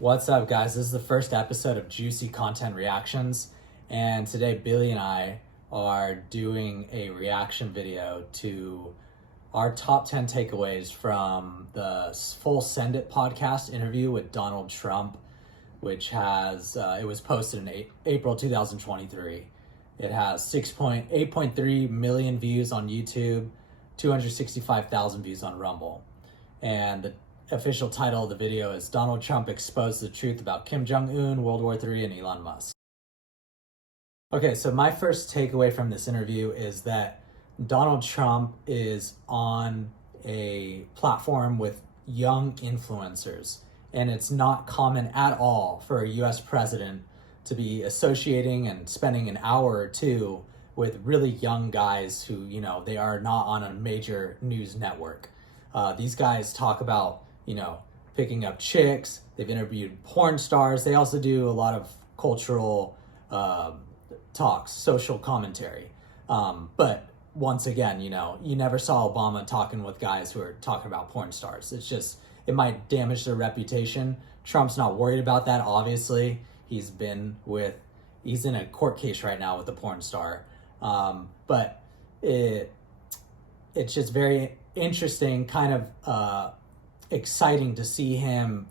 What's up, guys? This is the first episode of Juicy Content Reactions, and today Billy and I are doing a reaction video to our top 10 takeaways from the full Send It podcast interview with Donald Trump, which has, it was posted in April 2023. It has 8.3 million views on YouTube, 265,000 views on Rumble. And the official title of the video is Donald Trump Exposed the Truth About Kim Jong-un, World War III, and Elon Musk. Okay, so my first takeaway from this interview is that Donald Trump is on a platform with young influencers, and it's not common at all for a US president to be associating and spending an hour or two with really young guys who, they are not on a major news network. These guys talk about, picking up chicks. They've interviewed porn stars. They also do a lot of cultural talks, social commentary. But once again, you never saw Obama talking with guys who are talking about porn stars. It's just, it might damage their reputation. Trump's not worried about that, obviously. He's in a court case right now with a porn star. But it's just very interesting, kind of exciting to see him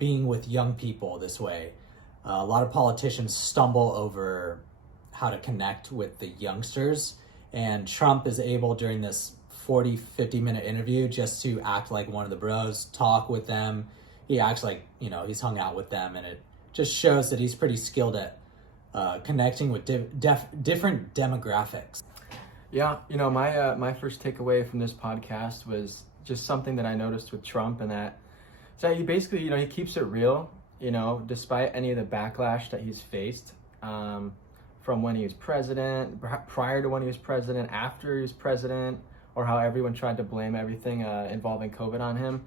being with young people this way. A lot of politicians stumble over how to connect with the youngsters, and Trump is able during this 50 minute interview just to act like one of the bros, talk with them. He acts like, he's hung out with them, and it just shows that he's pretty skilled at connecting with different demographics. Yeah, my first takeaway from this podcast was just something that I noticed with Trump, and that he basically, he keeps it real, despite any of the backlash that he's faced from when he was president, prior to when he was president, after he was president, or how everyone tried to blame everything involving COVID on him.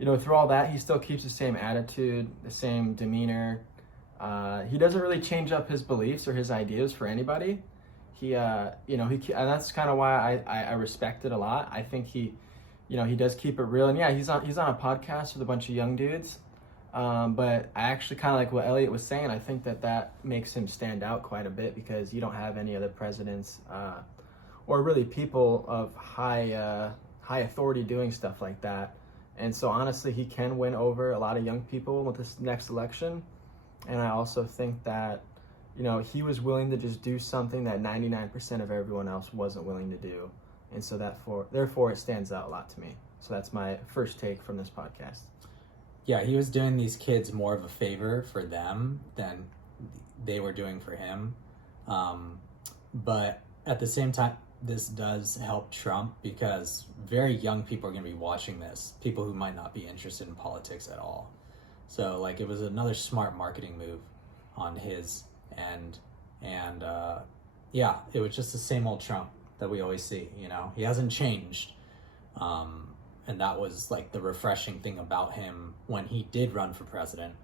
Through all that, he still keeps the same attitude, the same demeanor. He doesn't really change up his beliefs or his ideas for anybody. And that's kind of why I respect it a lot. I think he does keep it real. And yeah, he's on a podcast with a bunch of young dudes. But I actually kind of like what Elliot was saying. I think that makes him stand out quite a bit, because you don't have any other presidents or really people of high authority doing stuff like that. And so honestly, he can win over a lot of young people with this next election. And I also think that, he was willing to just do something that 99% of everyone else wasn't willing to do. And so therefore it stands out a lot to me. So that's my first take from this podcast. Yeah, he was doing these kids more of a favor for them than they were doing for him. But at the same time, this does help Trump, because very young people are going to be watching this, people who might not be interested in politics at all. So it was another smart marketing move on his end. And yeah, it was just the same old Trump that we always see. He hasn't changed. And that was the refreshing thing about him when he did run for president.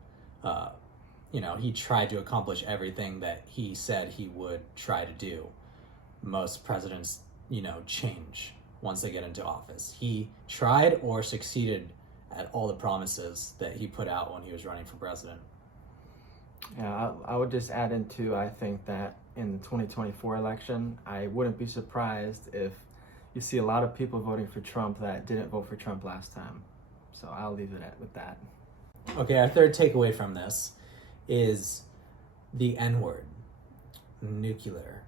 He tried to accomplish everything that he said he would try to do. Most presidents, change once they get into office. He tried or succeeded at all the promises that he put out when he was running for president. Yeah, I would just add into, I think that in the 2024 election, I wouldn't be surprised if you see a lot of people voting for Trump that didn't vote for Trump last time. So I'll leave it with that. Okay, our third takeaway from this is the N-word, nuclear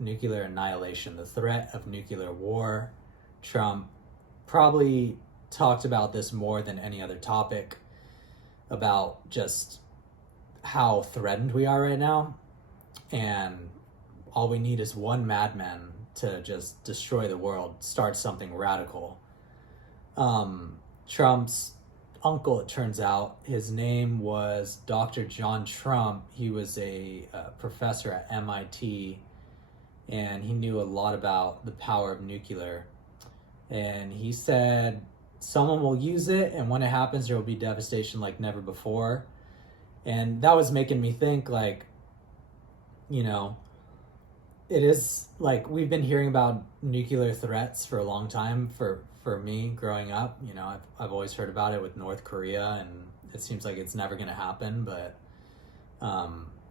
annihilation, the threat of nuclear war. Trump probably talked about this more than any other topic, about just how threatened we are right now, and all we need is one madman to just destroy the world, start something radical. Trump's uncle, it turns out, his name was Dr. John Trump. He was a professor at MIT, and he knew a lot about the power of nuclear. And he said someone will use it, and when it happens, there will be devastation like never before. And that was making me think, it is we've been hearing about nuclear threats for a long time. For me growing up, I've always heard about it with North Korea it seems like it's never going to happen. But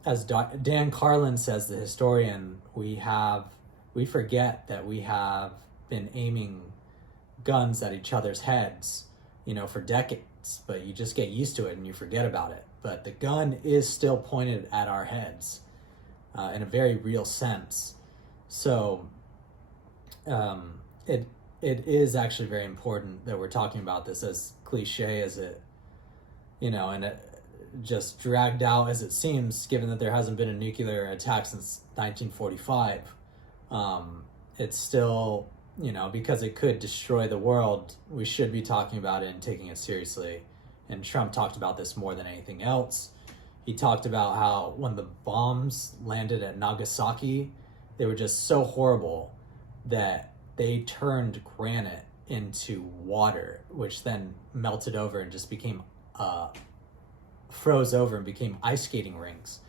as Dan Carlin says, the historian, we forget that we have been aiming guns at each other's heads, for decades, but you just get used to it and you forget about it. But the gun is still pointed at our heads in a very real sense. So it is actually very important that we're talking about this, as cliche as it, and it just dragged out as it seems, given that there hasn't been a nuclear attack since 1945. It's still, because it could destroy the world, we should be talking about it and taking it seriously. And Trump talked about this more than anything else. He talked about how when the bombs landed at Nagasaki, they were just so horrible that they turned granite into water, which then melted over and just became, froze over and became ice skating rinks.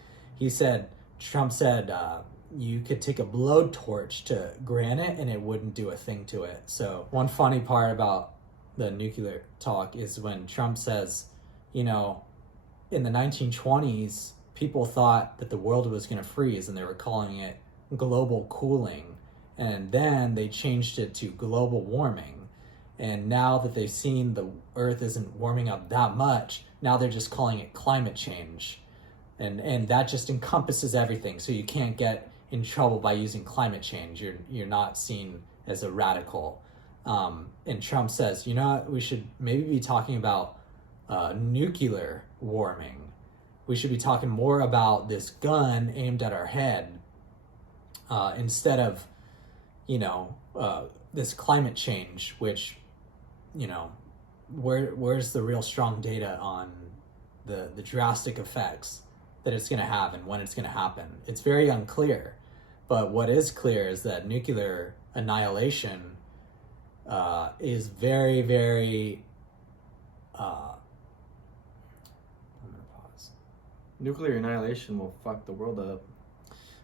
Trump said, you could take a blowtorch to granite and it wouldn't do a thing to it. So one funny part about the nuclear talk is when Trump says, in the 1920s, people thought that the world was going to freeze and they were calling it global cooling. And then they changed it to global warming. And now that they've seen the earth isn't warming up that much, now they're just calling it climate change. And that just encompasses everything. So you can't get in trouble by using climate change. You're not seen as a radical. And Trump says, we should maybe be talking about nuclear warming. We should be talking more about this gun aimed at our head instead of, this climate change, which, where's the real strong data on the drastic effects that it's going to have and when it's going to happen? It's very unclear. But what is clear is that nuclear annihilation is very, very... I'm going to pause. Nuclear annihilation will fuck the world up.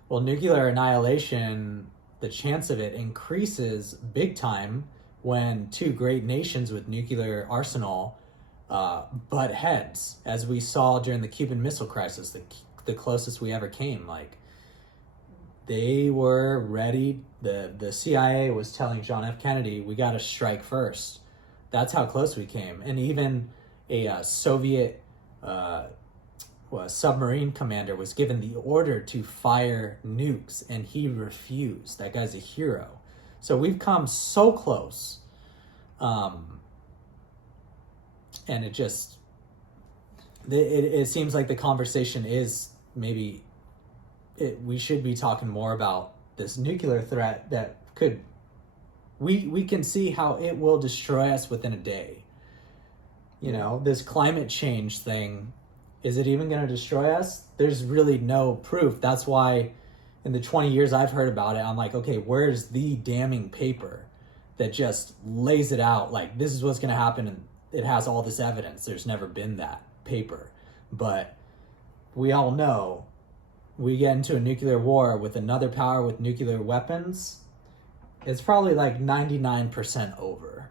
Well, nuclear annihilation, the chance of it increases big time when two great nations with nuclear arsenal butt heads, as we saw during the Cuban Missile Crisis, the closest we ever came. Like, they were ready. The CIA was telling John F. Kennedy, we got to strike first. That's how close we came. And even a Soviet submarine commander was given the order to fire nukes, and he refused. That guy's a hero. So we've come so close. And it just, it seems like the conversation is maybe, we should be talking more about this nuclear threat that could, we can see how it will destroy us within a day. This climate change thing, is it even going to destroy us? There's really no proof. That's why in the 20 years I've heard about it, I'm like, okay, where's the damning paper that just lays it out? Like, this is what's going to happen, and it has all this evidence. There's never been that paper. But we all know, we get into a nuclear war with another power with nuclear weapons, it's probably like 99% over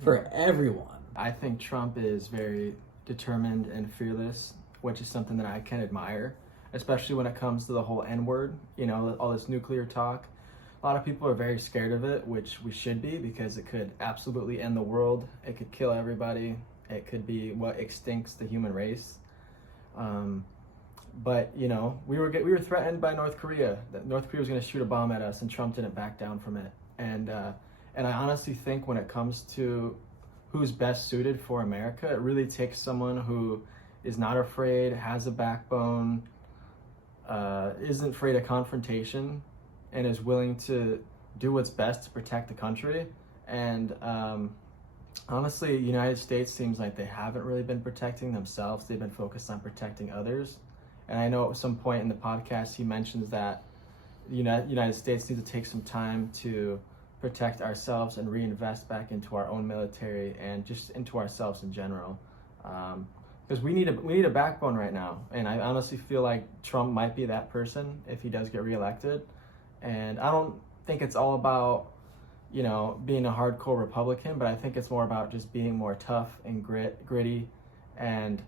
for everyone. I think Trump is very determined and fearless, which is something that I can admire, especially when it comes to the whole N-word, all this nuclear talk. A lot of people are very scared of it, which we should be, because it could absolutely end the world. It could kill everybody. It could be what extincts the human race. But we were threatened by North Korea. That North Korea was going to shoot a bomb at us, and Trump didn't back down from it. And I honestly think when it comes to who's best suited for America, it really takes someone who is not afraid, has a backbone, isn't afraid of confrontation, and is willing to do what's best to protect the country. And honestly, the United States seems like they haven't really been protecting themselves. They've been focused on protecting others. And I know at some point in the podcast he mentions that the United States needs to take some time to protect ourselves and reinvest back into our own military and just into ourselves in general. Because we need a backbone right now. And I honestly feel like Trump might be that person if he does get reelected. And I don't think it's all about, being a hardcore Republican, but I think it's more about just being more tough and gritty and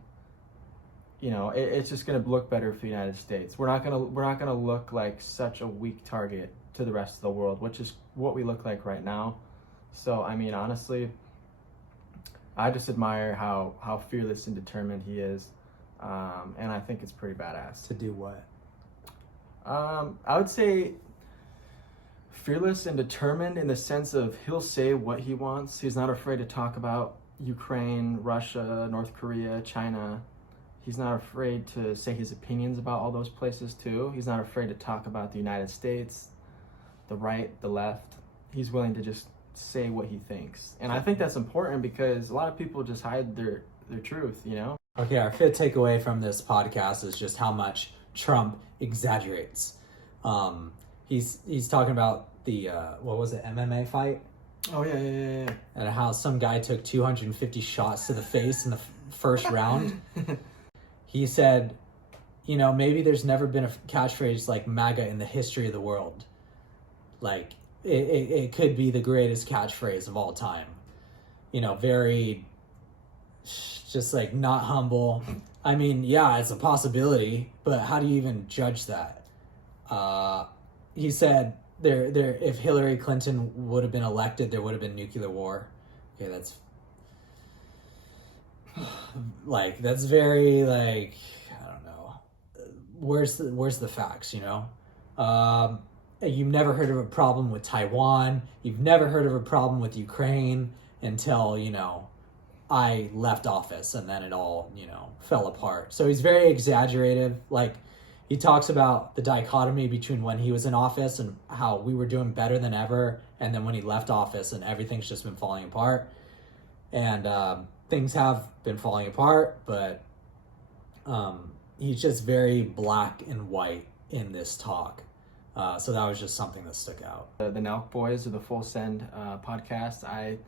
it's just going to look better for the United States. We're not going to look like such a weak target to the rest of the world, which is what we look like right now. So, I mean, honestly, I just admire how fearless and determined he is. And I think it's pretty badass. To do what? I would say fearless and determined in the sense of he'll say what he wants. He's not afraid to talk about Ukraine, Russia, North Korea, China. He's not afraid to say his opinions about all those places too. He's not afraid to talk about the United States, the right, the left. He's willing to just say what he thinks. And I think that's important because a lot of people just hide their truth, Okay, our fifth takeaway from this podcast is just how much Trump exaggerates. He's talking about the what was it, MMA fight? Oh yeah. And how some guy took 250 shots to the face in the first round. He said, maybe there's never been a catchphrase like MAGA in the history of the world. Like it could be the greatest catchphrase of all time. Very just like not humble. I mean, yeah, it's a possibility, but how do you even judge that? He said there if Hillary Clinton would have been elected, there would have been nuclear war. Okay, that's that's very I don't know. Where's the facts, You've never heard of a problem with Taiwan. You've never heard of a problem with Ukraine until, I left office, and then it all, fell apart. So he's very exaggerative. He talks about the dichotomy between when he was in office and how we were doing better than ever, and then when he left office and everything's just been falling apart. And things have been falling apart, but he's just very black and white in this talk. So that was just something that stuck out. The Nelk Boys, or the Full Send podcast, I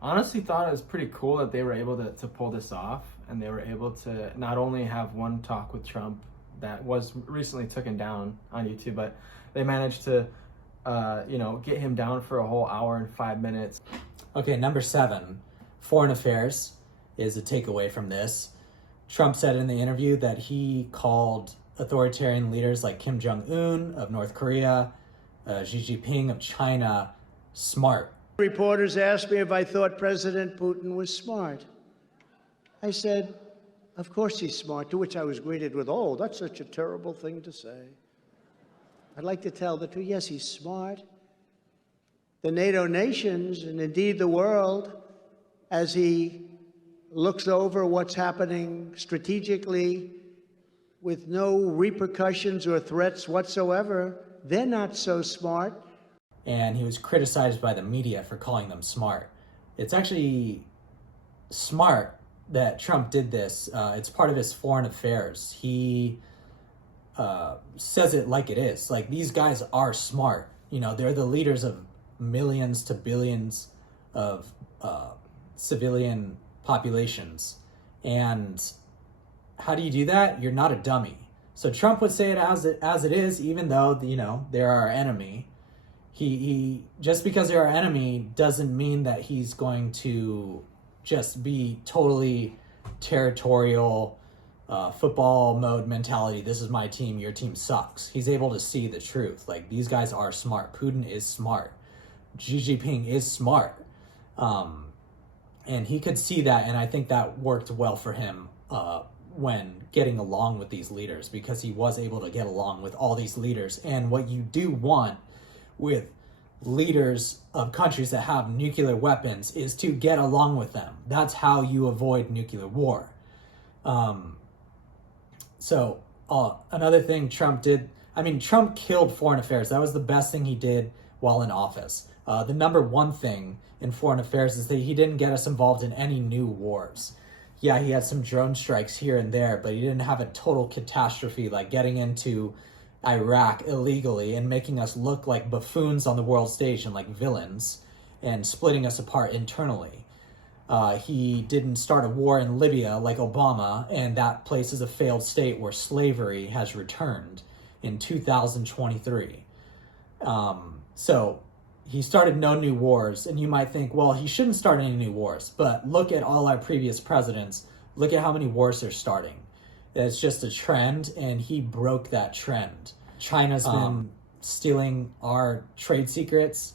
honestly thought it was pretty cool that they were able to pull this off, and they were able to not only have one talk with Trump that was recently taken down on YouTube, but they managed to get him down for a whole hour and 5 minutes. Okay, number 7, foreign affairs is a takeaway from this. Trump said in the interview that he called authoritarian leaders like Kim Jong-un of North Korea, Xi Jinping of China, smart. Reporters asked me if I thought President Putin was smart. I said, of course he's smart, to which I was greeted with, oh, that's such a terrible thing to say. I'd like to tell the truth. Yes, he's smart. The NATO nations, and indeed the world, as he looks over what's happening strategically with no repercussions or threats whatsoever, they're not so smart. And he was criticized by the media for calling them smart. It's actually smart that Trump did this. It's part of his foreign affairs. He says it like it is. These guys are smart. They're the leaders of millions to billions of civilian populations. And how do you do that? You're not a dummy. So Trump would say it as it is, even though, they're our enemy. He just because they're our enemy doesn't mean that he's going to just be totally territorial, football mode mentality. This is my team, your team sucks. He's able to see the truth. These guys are smart. Putin is smart. Xi Jinping is smart. And he could see that, and I think that worked well for him when getting along with these leaders, because he was able to get along with all these leaders. And what you do want with leaders of countries that have nuclear weapons is to get along with them. That's how you avoid nuclear war. So another thing Trump did, Trump killed foreign affairs. That was the best thing he did while in office. The number one thing in foreign affairs is that he didn't get us involved in any new wars. Yeah, he had some drone strikes here and there, but he didn't have a total catastrophe like getting into Iraq illegally and making us look like buffoons on the world stage and like villains and splitting us apart internally. He didn't start a war in Libya like Obama, and that place is a failed state where slavery has returned in 2023. So he started no new wars, and you might think, well, he shouldn't start any new wars, but look at all our previous presidents. Look at how many wars they're starting. It's just a trend, and he broke that trend. China's been stealing our trade secrets,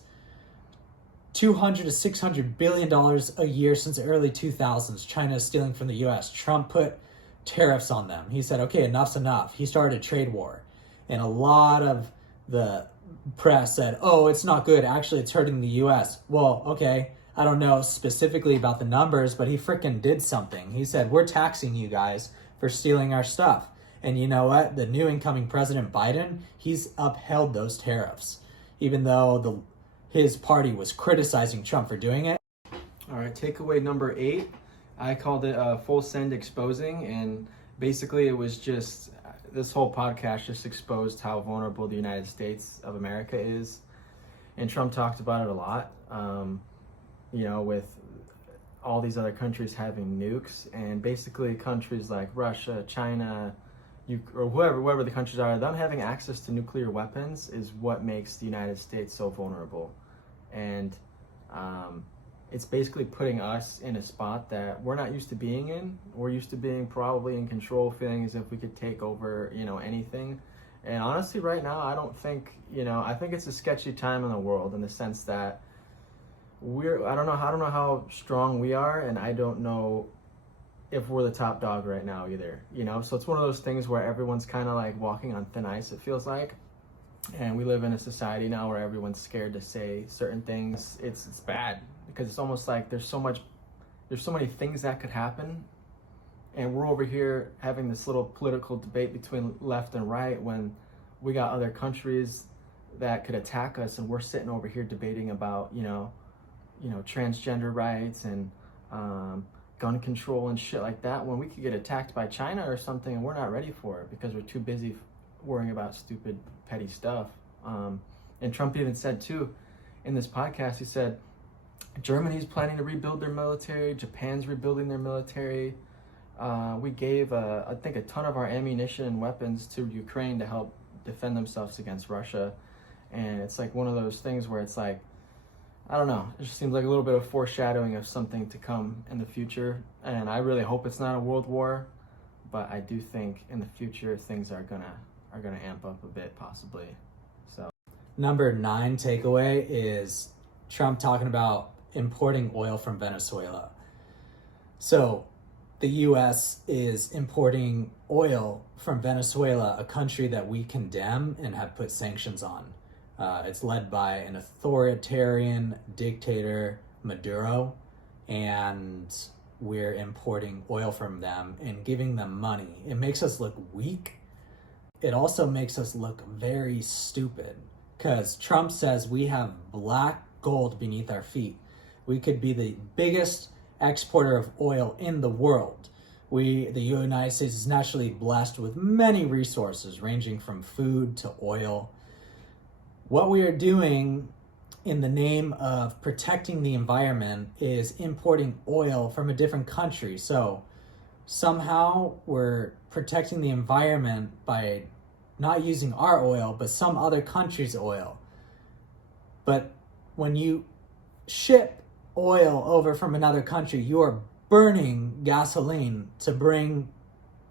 $200 to $600 billion a year since the early 2000s. China is stealing from the U.S. Trump put tariffs on them. He said, okay, enough's enough. He started a trade war. And a lot of the press said, oh, it's not good. Actually, it's hurting the U.S. Well, okay, I don't know specifically about the numbers, but he freaking did something. He said, we're taxing you guys for stealing our stuff. And you know what? The new incoming President Biden, he's upheld those tariffs, even though his party was criticizing Trump for doing it. All right, takeaway number 8. I called it full send exposing, and basically it was just, this whole podcast just exposed how vulnerable the United States of America is. And Trump talked about it a lot, with all these other countries having nukes, and basically countries like Russia, China, or whoever the countries are, them having access to nuclear weapons is what makes the United States so vulnerable. And it's basically putting us in a spot that we're not used to being in. We're used to being probably in control, feeling as if we could take over, anything. And honestly, right now, I don't think, I think it's a sketchy time in the world, in the sense that I don't know how strong we are, and I don't know if we're the top dog right now either, So it's one of those things where everyone's kind of like walking on thin ice, it feels like. And we live in a society now where everyone's scared to say certain things. It's bad, because it's almost like there's so many things that could happen, and we're over here having this little political debate between left and right when we got other countries that could attack us, and we're sitting over here debating about transgender rights and gun control and shit like that, when we could get attacked by China or something, and we're not ready for it because we're too busy worrying about stupid, petty stuff. And Trump even said too, in this podcast, he said, Germany's planning to rebuild their military, Japan's rebuilding their military. We gave, I think, a ton of our ammunition and weapons to Ukraine to help defend themselves against Russia. And it's like one of those things where it's like, I don't know, it just seems like a little bit of foreshadowing of something to come in the future. And I really hope it's not a world war, but I do think in the future things are gonna amp up a bit, possibly. So Number 9 takeaway is Trump talking about importing oil from Venezuela. So the U.S. is importing oil from Venezuela, a country that we condemn and have put sanctions on. It's led by an authoritarian dictator, Maduro, and we're importing oil from them and giving them money. It makes us look weak. It also makes us look very stupid, because Trump says we have black gold beneath our feet. We could be the biggest exporter of oil in the world. The United States is naturally blessed with many resources, ranging from food to oil. What we are doing in the name of protecting the environment is importing oil from a different country. So somehow we're protecting the environment by not using our oil, but some other country's oil. But when you ship oil over from another country, you are burning gasoline to bring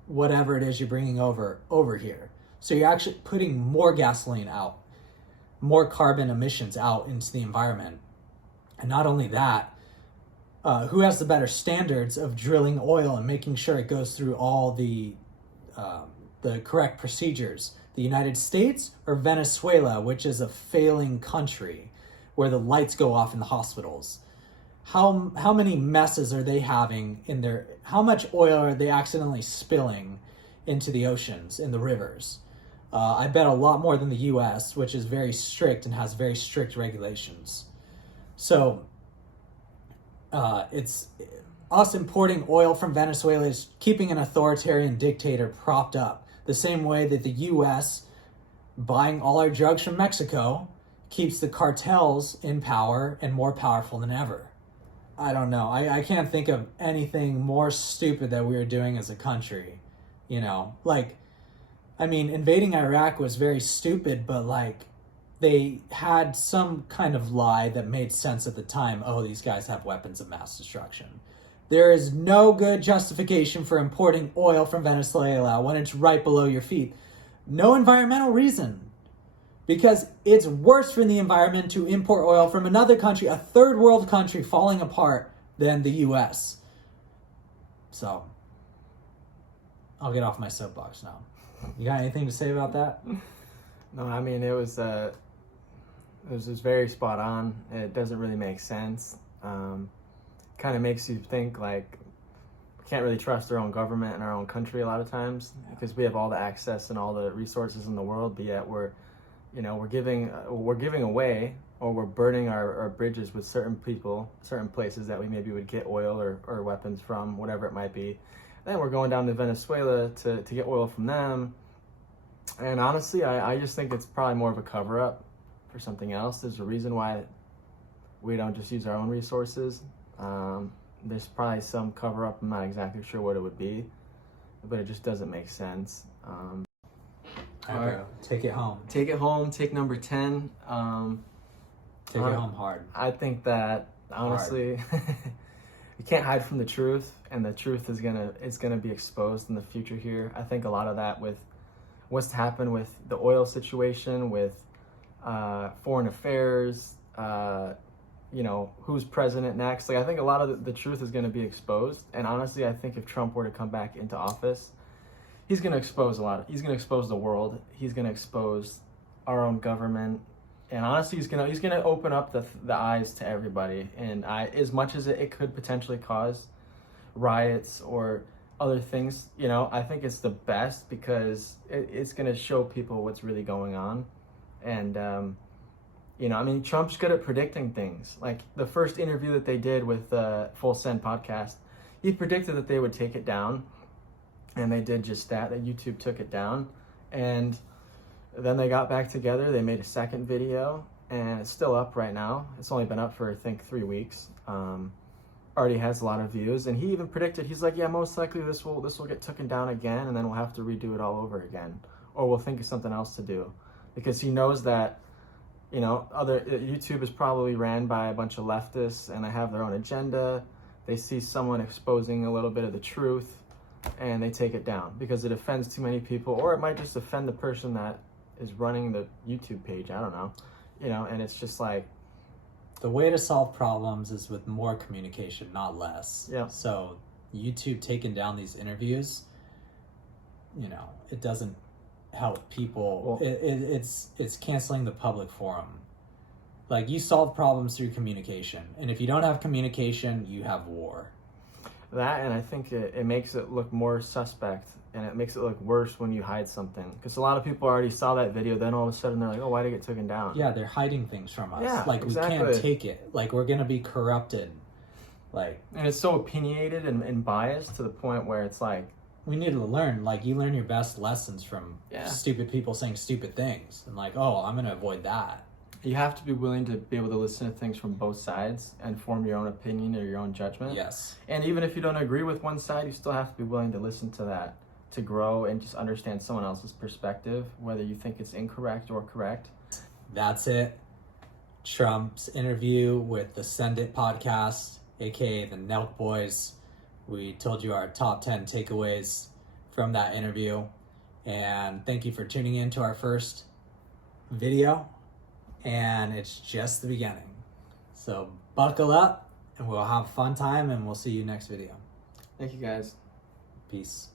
whatever it is you're bringing over here. So you're actually putting more gasoline out, more carbon emissions out into the environment. And not only that, who has the better standards of drilling oil and making sure it goes through all the correct procedures? The United States or Venezuela, which is a failing country where the lights go off in the hospitals? How many messes are they having in their, how much oil are they accidentally spilling into the oceans, in the rivers? I bet a lot more than the US, which is very strict and has very strict regulations. So it's us importing oil from Venezuela is keeping an authoritarian dictator propped up, the same way that the US buying all our drugs from Mexico keeps the cartels in power and more powerful than ever. I don't know. I can't think of anything more stupid that we are doing as a country. Invading Iraq was very stupid, but they had some kind of lie that made sense at the time. Oh, these guys have weapons of mass destruction. There is no good justification for importing oil from Venezuela when it's right below your feet. No environmental reason. Because it's worse for the environment to import oil from another country, a third world country falling apart, than the U.S. So, I'll get off my soapbox now. You got anything to say about that? No, I mean, it was just very spot on. It doesn't really make sense. Kind of makes you think like we can't really trust our own government and our own country a lot of times because we have all the access and all the resources in the world, but yet we're giving away, or we're burning our bridges with certain people, certain places that we maybe would get oil or weapons from, whatever it might be. Then we're going down to Venezuela to get oil from them. And honestly, I just think it's probably more of a cover-up for something else. There's a reason why we don't just use our own resources. There's probably some cover-up. I'm not exactly sure what it would be, but it just doesn't make sense. All right. Take it home. Take it home. Take number 10. Take it home hard. I think that honestly, you can't hide from the truth, and the truth is gonna be exposed in the future here. I think a lot of that with what's happened with the oil situation, with foreign affairs, who's president next. Like I think a lot of the truth is gonna be exposed, and honestly, I think if Trump were to come back into office, he's gonna expose he's gonna expose the world. He's gonna expose our own government. And honestly, he's gonna open up the eyes to everybody. And as much as it could potentially cause riots or other things, I think it's the best because it's gonna show people what's really going on. And Trump's good at predicting things. Like the first interview that they did with Full Send podcast, he predicted that they would take it down, and they did just that. That YouTube took it down, and then they got back together. They made a second video, and it's still up right now. It's only been up for, I think, 3 weeks. Already has a lot of views, and he even predicted, he's like, yeah, most likely this will get taken down again, and then we'll have to redo it all over again, or we'll think of something else to do, because he knows that, YouTube is probably ran by a bunch of leftists, and they have their own agenda. They see someone exposing a little bit of the truth, and they take it down because it offends too many people, or it might just offend the person that is running the YouTube page. I don't know, and it's just like, the way to solve problems is with more communication, not less. Yeah. So YouTube taking down these interviews, it doesn't help people. Well, it's canceling the public forum. Like, you solve problems through communication, and if you don't have communication, you have war. That, and I think it makes it look more suspect, and it makes it look worse when you hide something. Because a lot of people already saw that video, then all of a sudden they're like, oh, why did it get taken down? Yeah, they're hiding things from us. Yeah, like, exactly. We can't take it. Like, we're going to be corrupted. Like, and it's so opinionated and biased to the point where it's like, we need to learn. Like, you learn your best lessons from stupid people saying stupid things. And like, oh, I'm going to avoid that. You have to be willing to be able to listen to things from both sides and form your own opinion or your own judgment. Yes. And even if you don't agree with one side, you still have to be willing to listen to that, to grow and just understand someone else's perspective, whether you think it's incorrect or correct. That's it. Trump's interview with the Send It podcast, aka the Nelk Boys. We told you our top 10 takeaways from that interview. And thank you for tuning in to our first video. And it's just the beginning. So buckle up, and we'll have a fun time, and we'll see you next video. Thank you, guys. Peace.